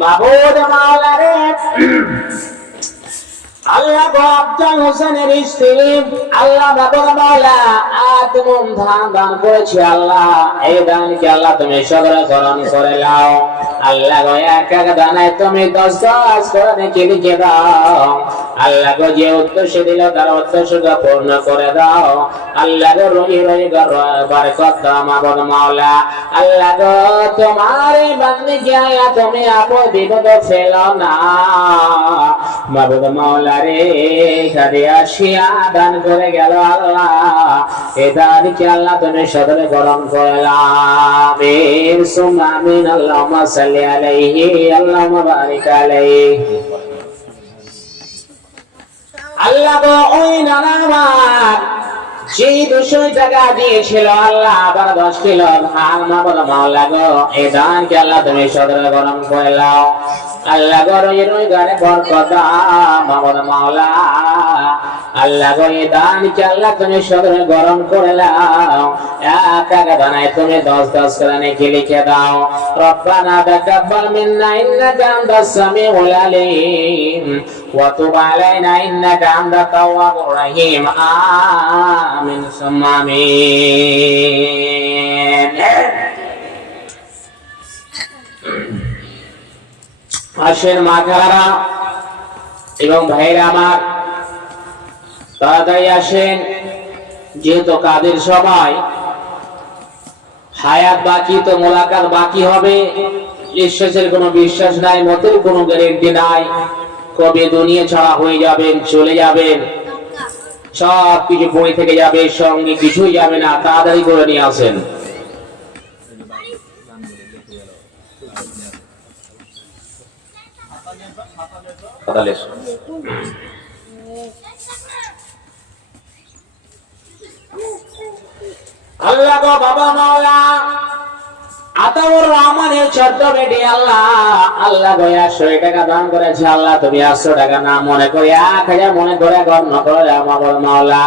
মাহবুব মাওলা রে আল্লাহ আফজাল হোসেনের স্ত্রী আল্লাহ বাবা মাওলা আদমন ধান দান করেছে আল্লাহ। এই দানকে আল্লাহ তুমি সদরে গ্রহণ করে নাও। আল্লাহ গো এক এক দানায় তুমি দশ দশ করে লিখে দাও। আল্লাহ গো যে উদ্দেশ্য দিল, তার উদ্দেশ্যকে পূর্ণ করে দাও। আল্লাহ রই রই বারকত মাবুদ মাওলা। আল্লাহ তোমার এই বান্দিকে তুমি আপদ বিপদ ফেলো না। মাবুদ মাওলা রে এখানে আসিয়া দান করে গেল আল্লাহ। এ দানকে আল্লাহ তুমি সদরে গ্রহণ করলাম আমিন, সুম্মা আমিন, আল্লাহুম্মা সাল্লি আলাইহি, আল্লাহুম্মা বারিক আলাইহি। আল্লাহ ওই নানা সেই দুশো টাকা দিয়েছিল, আল্লাহ আবার দশ কিলো ধান না বলো মাওলা গো, এই ধানকে আল্লাহ তুমি সদরে গরম করে লাও। আল্লাহ গো রই রই গানে বরকত মা বলো মাওলা। আল্লাহ দানকে আল্লাহ তুমি সদরে গরম করে দাও। এক এক দানায় তুমি দশ দশ করে নেকি লিখে দাও। রব্বানা তাকাব্বাল মিন্না ইন্নাকা আনতাস সামিউল আলিম। ওয়া তুব আলাইনা ইন্নাকা আনতাত তাওয়াবুর রহিম। আমিন, সুম্মা আমিন। এবং ভাইরা আমার তাড়াতাড়ি আসেন, যেহেতু কাদের সময় হায়াত বাকি, তো মোলাকাত বাকি হবে। বিশ্বাসের কোনো বিশ্বাস নাই, মতের কোনো গ্যারেন্টি নাই। কবে দুনিয়া ছাড়া হয়ে যাবেন, চলে যাবেন। সব কিছু বই থেকে যাবে, সঙ্গে কিছুই যাবে না, তাড়াতাড়ি করে নিয়ে আসেন। তাহলে আল্লাহ গো বাবা মাওলা। আতাউর রহমানের ছোট্ট বেটি আল্লাহ। আল্লাহ গো একশো টাকা দান করেছে আল্লাহ, তুমি একশো টাকা না মনে করে এক হাজার মনে করে গণ্য করে আমার মাওলা।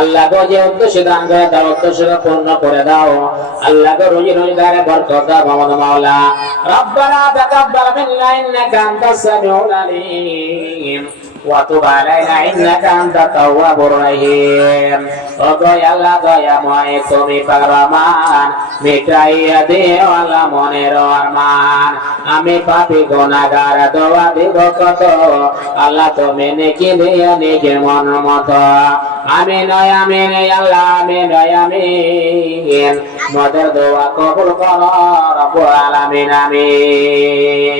আল্লাহ গো যে উদ্দেশ্য দান করে উদ্দেশ্যকে পূর্ণ করে দাও। আল্লাহ গো রোজি রোজগারে বরকত দাও মাওলা। রব্বানা তাকাব্বাল মিন্না ইন্নাকা আনতাস সামিউল আলিম। وتب علينا إنك أنت التواب الرحيم ওগো আল্লাহ দয়াময় তুমি পারমান মিটাইয়া দিও আল্লাহ মনের আরমান আমি পাপি গুনাহগার দোয়া দিব কত আল্লাহ তুমি নেকি দিয়ে নিজের মন মতো আমি নয় আমি নেই আল্লাহ আমি নয় আমি মদের দোয়া কবুল কর রব্বুল আলামিন আমিন